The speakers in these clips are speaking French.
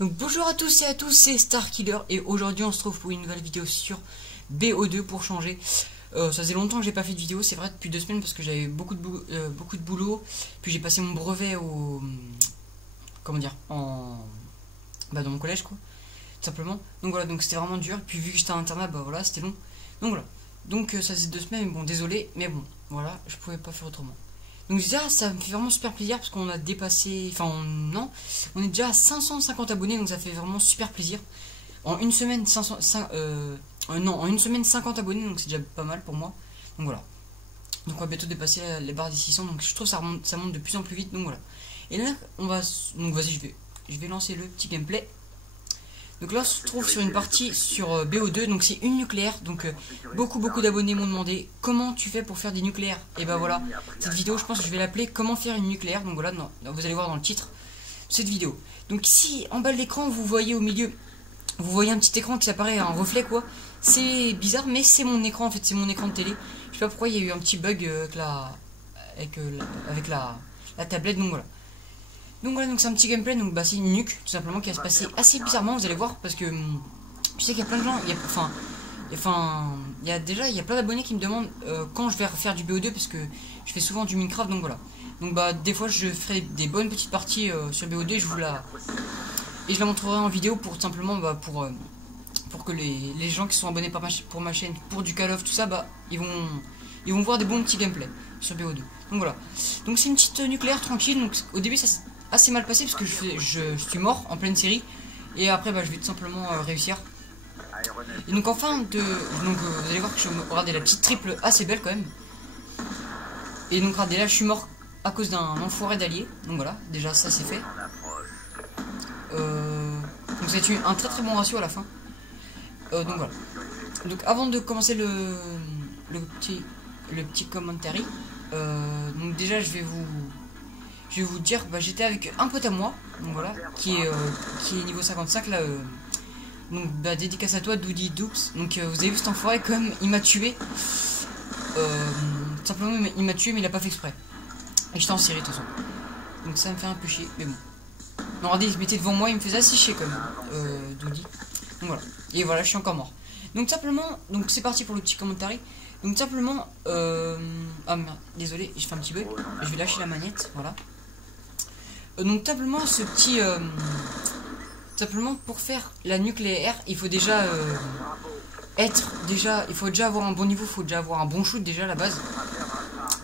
Donc bonjour à tous et à tous, c'est Starkiller et aujourd'hui on se trouve pour une nouvelle vidéo sur BO2 pour changer. Ça faisait longtemps que j'ai pas fait de vidéo, c'est vrai depuis 2 semaines parce que j'avais beaucoup de boulot, puis j'ai passé mon brevet au comment dire dans mon collège quoi, tout simplement. Donc voilà, donc c'était vraiment dur, et puis vu que j'étais à internat, bah voilà, c'était long. Donc voilà. Donc ça faisait 2 semaines, bon désolé, mais bon, voilà, je pouvais pas faire autrement. Donc déjà ça me fait vraiment super plaisir parce qu'on a dépassé, non, on est déjà à 550 abonnés, donc ça fait vraiment super plaisir. En une semaine 50 abonnés, donc c'est déjà pas mal pour moi. Donc voilà. Donc on va bientôt dépasser les barres des 600, donc je trouve que ça monte de plus en plus vite, donc voilà. Et là on va, donc vas-y je vais lancer le petit gameplay. Donc là on se trouve sur une partie sur BO2, donc c'est une nucléaire, donc beaucoup d'abonnés m'ont demandé comment tu fais pour faire des nucléaires. Et bah voilà, cette vidéo je pense que je vais l'appeler comment faire une nucléaire, donc voilà, vous allez voir dans le titre cette vidéo. Donc ici en bas de l'écran vous voyez au milieu, vous voyez un petit écran qui apparaît, un reflet quoi. C'est bizarre mais c'est mon écran en fait, c'est mon écran de télé. Je sais pas pourquoi il y a eu un petit bug avec la tablette, donc voilà. Donc voilà, donc c'est un petit gameplay, donc bah c'est une nuque tout simplement qui va se passer assez bizarrement, vous allez voir, parce que je sais qu'il y a plein de gens, il y a plein d'abonnés qui me demandent quand je vais refaire du BO2 parce que je fais souvent du Minecraft, donc voilà. Donc bah des fois je ferai des bonnes petites parties sur BO2 et je la montrerai en vidéo pour tout simplement pour que les gens qui sont abonnés pour ma chaîne pour du Call of tout ça, bah ils vont voir des bons petits gameplays sur BO2. Donc voilà. Donc c'est une petite nucléaire tranquille, donc au début ça assez mal passé parce que je suis mort en pleine série et après bah, je vais tout simplement réussir. Et donc vous allez voir que je regardez la petite triple assez belle quand même. Et donc regardez là je suis mort à cause d'un enfoiré d'allié. Donc voilà, déjà ça c'est fait. Donc c'est un très bon ratio à la fin. Donc voilà. Donc avant de commencer le petit commentary, donc déjà je vais vous dire, bah, j'étais avec un pote à moi, donc voilà, qui est niveau 55 là, donc bah, dédicace à toi Doody Dux. Donc vous avez vu cet enfoiré comme il m'a tué, simplement il m'a tué mais il a pas fait exprès. Et j'étais en série de toute façon, donc ça me fait un peu chier, mais bon. Non regardez, il se mettait devant moi, il me faisait assez chier comme Doody. Donc voilà, et voilà, je suis encore mort. Donc simplement, donc c'est parti pour le petit commentary. Donc simplement, ah merde, désolé, je fais un petit bug, je vais lâcher la manette, voilà. Donc simplement ce petit simplement pour faire la nucléaire il faut déjà il faut déjà avoir un bon niveau, il faut déjà avoir un bon shoot déjà à la base.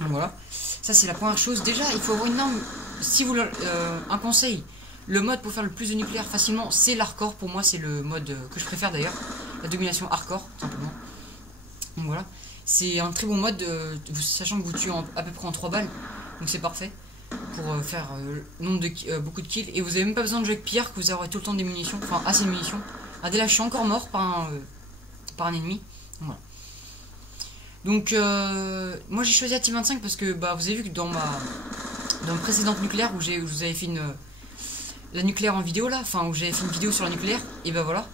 Donc voilà, ça c'est la première chose. Déjà il faut avoir une arme, si vous un conseil, le mode pour faire le plus de nucléaire facilement c'est l'hardcore. Pour moi c'est le mode que je préfère d'ailleurs, la domination hardcore simplement. Donc voilà, c'est un très bon mode, sachant que vous tuez à peu près en 3 balles, donc c'est parfait pour faire beaucoup de kills, et vous avez même pas besoin de jouer avec Pierre, que vous aurez tout le temps des munitions, enfin assez de munitions. Ah dès là je suis encore mort par un ennemi. Voilà. Donc moi j'ai choisi la team 25 parce que bah vous avez vu que dans ma précédente nucléaire où je vous avais fait la nucléaire en vidéo là, enfin où j'avais fait une vidéo sur la nucléaire, et bah voilà.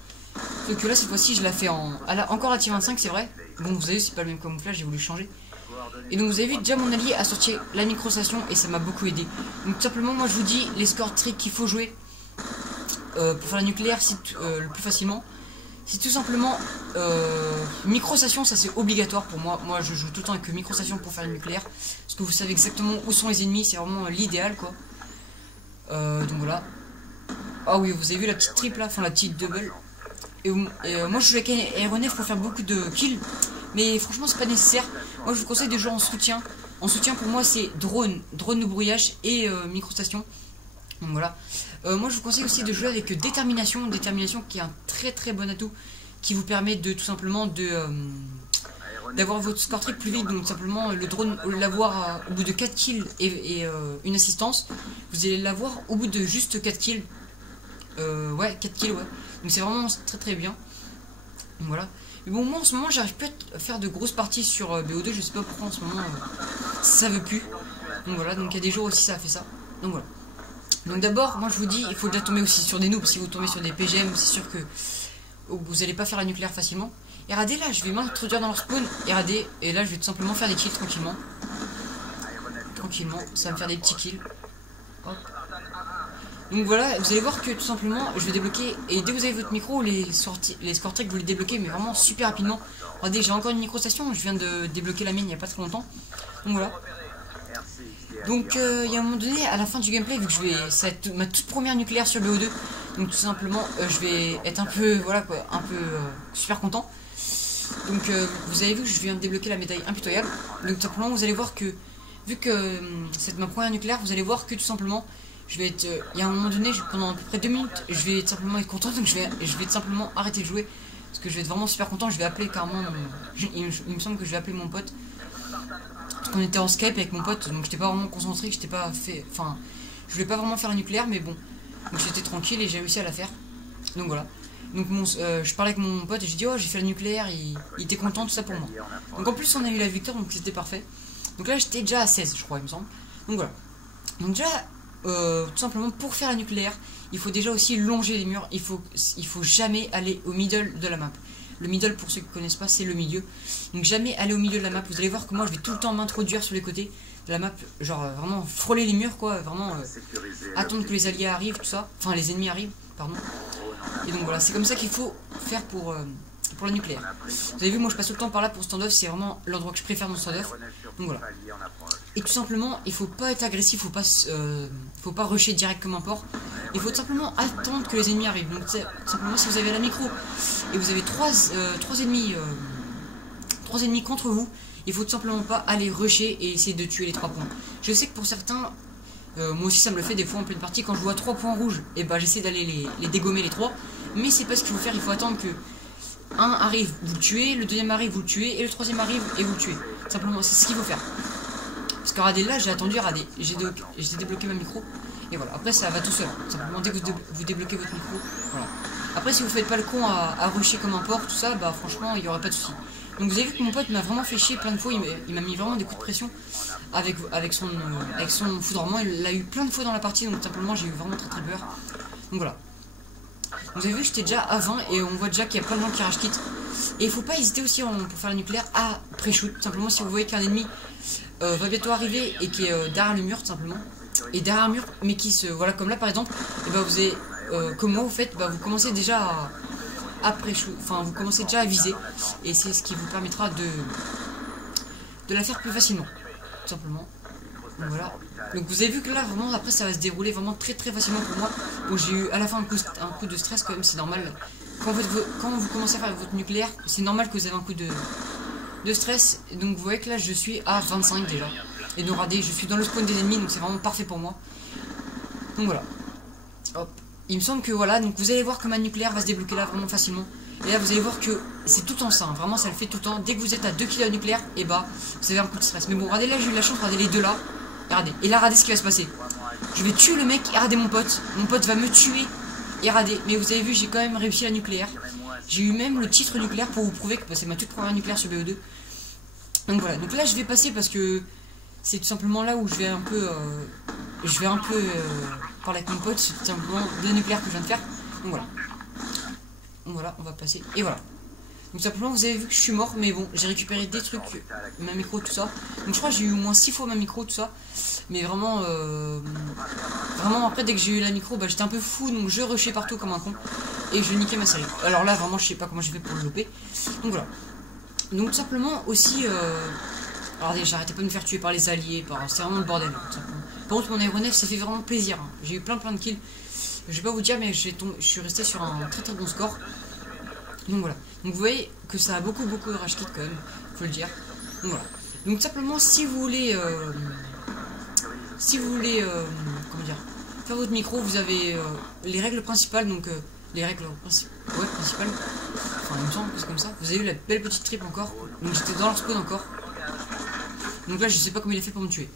Donc là cette fois-ci je la fais encore la team 25, c'est vrai. Bon vous avez vu c'est pas le même camouflage, j'ai voulu changer. Et donc vous avez vu déjà mon allié a sorti la microstation et ça m'a beaucoup aidé. Donc tout simplement moi je vous dis les score tricks qu'il faut jouer pour faire la nucléaire le plus facilement. C'est tout simplement microstation, ça c'est obligatoire pour moi. Moi je joue tout le temps avec microstation pour faire une nucléaire. Parce que vous savez exactement où sont les ennemis, c'est vraiment l'idéal quoi. Donc voilà. Ah oui vous avez vu la petite triple là, enfin la petite double. Et moi je joue avec aéronef pour faire beaucoup de kills. Mais franchement c'est pas nécessaire. Moi je vous conseille de jouer en soutien. En soutien pour moi c'est drone de brouillage et microstation. Donc voilà. Moi je vous conseille aussi de jouer avec détermination. Détermination qui est un très bon atout qui vous permet de tout simplement d'avoir votre score trick plus vite. Donc simplement le drone au lieu de l'avoir au bout de 4 kills et une assistance, vous allez l'avoir au bout de juste 4 kills. Ouais 4 kills ouais. Donc c'est vraiment très bien. Donc voilà. Mais bon moi en ce moment j'arrive plus à faire de grosses parties sur BO2, je sais pas pourquoi en ce moment ça veut plus. Donc voilà, donc il y a des jours aussi ça a fait ça. Donc voilà. Donc d'abord moi je vous dis il faut déjà tomber aussi sur des noobs. Si vous tombez sur des PGM c'est sûr que vous allez pas faire la nucléaire facilement. Et regardez là je vais m'introduire dans leur spawn et regardez, et là je vais tout simplement faire des kills tranquillement. Tranquillement, ça va me faire des petits kills. Hop. Donc voilà, vous allez voir que tout simplement je vais débloquer, et dès que vous avez votre micro, les score tricks vous les débloquez mais vraiment super rapidement. Regardez, j'ai encore une micro station, je viens de débloquer la mienne il n'y a pas très longtemps. Donc voilà. Donc il y a un moment donné à la fin du gameplay, vu que ça va être ma toute première nucléaire sur BO2, donc tout simplement je vais être un peu, voilà quoi, un peu super content. Donc vous avez vu que je viens de débloquer la médaille impitoyable. Donc tout simplement vous allez voir que, vu que c'est ma première nucléaire, vous allez voir que tout simplement je vais être, il y a un moment donné, pendant à peu près 2 minutes, je vais tout simplement être content, donc je vais tout simplement arrêter de jouer. Parce que je vais être vraiment super content, je vais appeler carrément, il me semble que je vais appeler mon pote. Parce qu'on était en Skype avec mon pote, donc j'étais pas vraiment concentré, je voulais pas vraiment faire un nucléaire, mais bon. Donc j'étais tranquille et j'ai réussi à la faire. Donc voilà. Donc je parlais avec mon pote et j'ai dit oh j'ai fait le nucléaire, il était content, tout ça pour moi. Donc en plus on a eu la victoire, donc c'était parfait. Donc là j'étais déjà à 16 je crois il me semble. Donc voilà. Donc déjà tout simplement pour faire la nucléaire, il faut déjà aussi longer les murs, il faut jamais aller au middle de la map. Le middle, pour ceux qui ne connaissent pas, c'est le milieu. Donc jamais aller au milieu de la map. Vous allez voir que moi je vais tout le temps m'introduire sur les côtés de la map, genre vraiment frôler les murs quoi, vraiment attendre que les alliés arrivent, tout ça, enfin les ennemis arrivent, pardon. Et donc voilà, c'est comme ça qu'il faut faire pour la nucléaire. Vous avez vu, moi je passe tout le temps par là pour standoff, c'est vraiment l'endroit que je préfère dans standoff. Donc voilà. Et tout simplement, il faut pas être agressif, faut pas rusher direct comme un porc. Il faut tout simplement attendre que les ennemis arrivent. Donc tout simplement, si vous avez la micro et vous avez 3 ennemis contre vous, il faut tout simplement pas aller rusher et essayer de tuer les 3 points. Je sais que pour certains, moi aussi ça me le fait des fois en pleine partie, quand je vois 3 points rouges, et bah j'essaie d'aller les dégommer les 3. Mais c'est pas ce qu'il faut faire, il faut attendre que un arrive, vous le tuez, le deuxième arrive, vous le tuez, et le troisième arrive et vous le tuez. Simplement, c'est ce qu'il faut faire. Parce que regardez, là j'ai attendu, regardez, j'ai débloqué ma micro. Et voilà, après ça va tout seul. Simplement dès que vous débloquez votre micro, voilà. Après si vous faites pas le con à rusher comme un porc, tout ça, bah franchement il y aura pas de souci. Donc vous avez vu que mon pote m'a vraiment fait chier plein de fois, il m'a mis vraiment des coups de pression avec son foudroiement, il l'a eu plein de fois dans la partie, donc simplement j'ai eu vraiment très peur. Donc voilà. Vous avez vu, j'étais déjà à 20 et on voit déjà qu'il y a plein de gens qui rage quittent. Et il faut pas hésiter aussi pour faire la nucléaire à pré-shoot. Simplement si vous voyez qu'un ennemi va bientôt arriver et qui est derrière le mur tout simplement. Et derrière un mur, mais qui se... Voilà, comme là par exemple, et bah vous avez... comme moi vous faites, bah vous commencez déjà à pré-shoot. Enfin vous commencez déjà à viser. Et c'est ce qui vous permettra de la faire plus facilement. Tout simplement. Donc voilà. Donc vous avez vu que là vraiment après ça va se dérouler vraiment très facilement pour moi. Bon j'ai eu à la fin un coup de stress quand même, c'est normal. Quand vous commencez à faire votre nucléaire, c'est normal que vous avez un coup de stress. Donc vous voyez que là je suis à 25 déjà. Et donc regardez, je suis dans le spawn des ennemis, donc c'est vraiment parfait pour moi. Donc voilà. Hop. Il me semble que voilà, donc vous allez voir que ma nucléaire va se débloquer là vraiment facilement. Et là vous allez voir que c'est tout en ça, hein. Vraiment ça le fait tout le temps. Dès que vous êtes à 2 kills de nucléaire, et bah vous avez un coup de stress. Mais bon, regardez là j'ai eu la chance, regardez les deux là. Et regardez, et là regardez ce qui va se passer. Je vais tuer le mec, et regardez mon pote va me tuer. Et regardez, mais vous avez vu, j'ai quand même réussi la nucléaire. J'ai eu même le titre nucléaire pour vous prouver que c'est ma toute première nucléaire sur BO2. Donc voilà, donc là je vais passer parce que c'est tout simplement là où je vais un peu parler avec mon pote, c'est tout simplement de la nucléaire que je viens de faire. Donc voilà. Donc voilà, on va passer. Et voilà. Donc simplement vous avez vu que je suis mort, mais bon, j'ai récupéré des trucs, ma micro, tout ça. Donc je crois que j'ai eu au moins 6 fois ma micro, tout ça. Mais vraiment, vraiment après dès que j'ai eu la micro, bah, j'étais un peu fou, donc je rushais partout comme un con. Et je niquais ma série. Alors là vraiment je sais pas comment j'ai fait pour le louper. Donc voilà. Donc tout simplement aussi... regardez, j'arrêtais pas de me faire tuer par les alliés, c'est vraiment le bordel. Par contre mon aéronef ça fait vraiment plaisir, hein. J'ai eu plein de kills. Je vais pas vous dire mais je suis resté sur un très bon score. Donc voilà. Donc vous voyez que ça a beaucoup de rage kit quand même, faut le dire. Donc voilà. Donc simplement si vous voulez comment dire, faire votre micro, vous avez les règles principales, donc les règles principales. Enfin il me semble que c'est comme ça. Vous avez eu la belle petite trip encore. Donc j'étais dans leur spawn encore. Donc là je sais pas comment il a fait pour me tuer.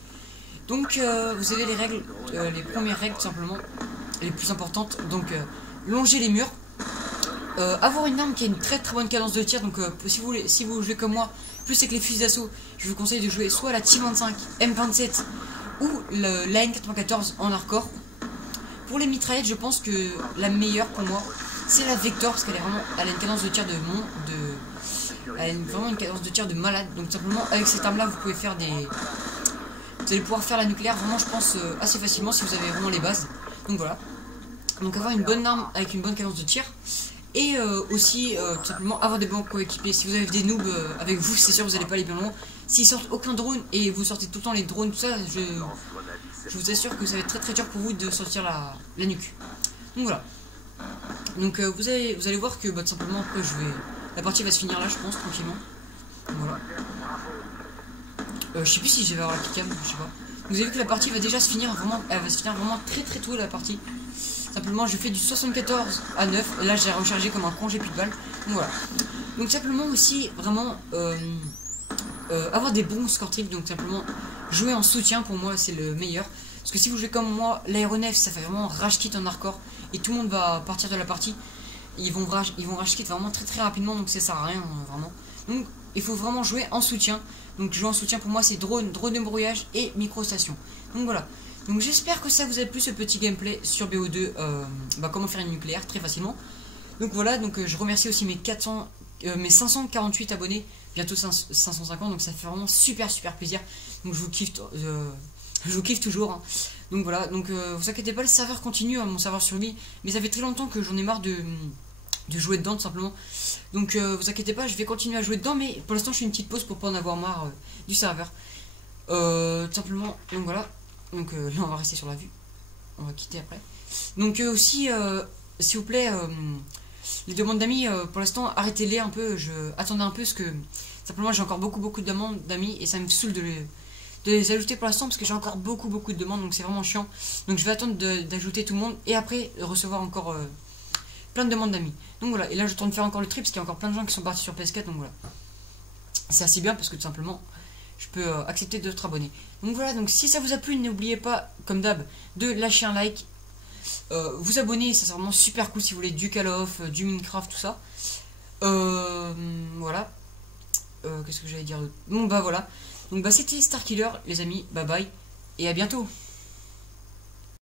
Donc vous avez les règles, les premières règles tout simplement, les plus importantes. Donc longer les murs, avoir une arme qui a une très bonne cadence de tir. Donc si vous jouez comme moi, plus avec les fusils d'assaut, je vous conseille de jouer soit la T25, M27 ou la N94 en hardcore. Pour les mitraillettes, je pense que la meilleure pour moi, c'est la Vector parce qu'elle a une cadence de tir elle a vraiment une cadence de tir de malade. Donc simplement avec cette arme là vous pouvez faire vous allez pouvoir faire la nucléaire vraiment je pense assez facilement si vous avez vraiment les bases. Donc voilà. Donc avoir une bonne arme avec une bonne cadence de tir. Et aussi tout simplement avoir des bons coéquipiers. Si vous avez des noobs avec vous, c'est sûr vous n'allez pas aller bien loin. S'ils sortent aucun drone et vous sortez tout le temps les drones, tout ça, je vous assure que ça va être très très dur pour vous de sortir la nuque. Donc voilà. Donc vous allez voir que tout simplement après la partie va se finir là, je pense, tranquillement. Voilà. Je sais plus si je vais avoir la kickcam, je sais pas. Vous avez vu que la partie va déjà se finir vraiment, elle va se finir vraiment très très tôt la partie. Simplement je fais du 74 à 9, et là j'ai rechargé comme un con, j'ai plus de balles. Donc voilà. Donc simplement aussi vraiment avoir des bons score tricks, donc simplement jouer en soutien pour moi c'est le meilleur. Parce que si vous jouez comme moi, l'aéronef ça fait vraiment rage quit en hardcore et tout le monde va partir de la partie. Ils vont rage quit vraiment très très rapidement, donc ça sert à rien vraiment. Donc il faut vraiment jouer en soutien. Donc jouer en soutien pour moi c'est drone de brouillage et micro-station. Donc voilà. Donc j'espère que ça vous a plu ce petit gameplay sur BO2, comment faire une nucléaire très facilement. Donc voilà, donc je remercie aussi mes 548 abonnés, bientôt 550, donc ça fait vraiment super plaisir. Donc je vous kiffe toujours. Hein. Donc voilà, donc vous inquiétez pas, le serveur continue, mon serveur survie, mais ça fait très longtemps que j'en ai marre de jouer dedans tout simplement. Donc vous inquiétez pas, je vais continuer à jouer dedans, mais pour l'instant je fais une petite pause pour pas en avoir marre du serveur. Tout simplement, donc voilà. Donc là on va rester sur la vue. On va quitter après. Donc aussi s'il vous plaît les demandes d'amis pour l'instant arrêtez-les un peu. Attendez un peu parce que simplement j'ai encore beaucoup de demandes d'amis et ça me saoule de les ajouter pour l'instant parce que j'ai encore beaucoup de demandes, donc c'est vraiment chiant. Donc je vais attendre d'ajouter tout le monde et après recevoir encore plein de demandes d'amis. Donc voilà, et là je tente de faire encore le tri parce qu'il y a encore plein de gens qui sont partis sur PS4, donc voilà. C'est assez bien parce que tout simplement je peux accepter d'autres abonnés. Donc voilà, donc si ça vous a plu, n'oubliez pas, comme d'hab, de lâcher un like, vous abonner, ça c'est vraiment super cool si vous voulez du Call of, du Minecraft, tout ça. Voilà. Qu'est-ce que j'allais dire? Bon bah voilà. Donc bah c'était Starkiller les amis, bye bye, et à bientôt.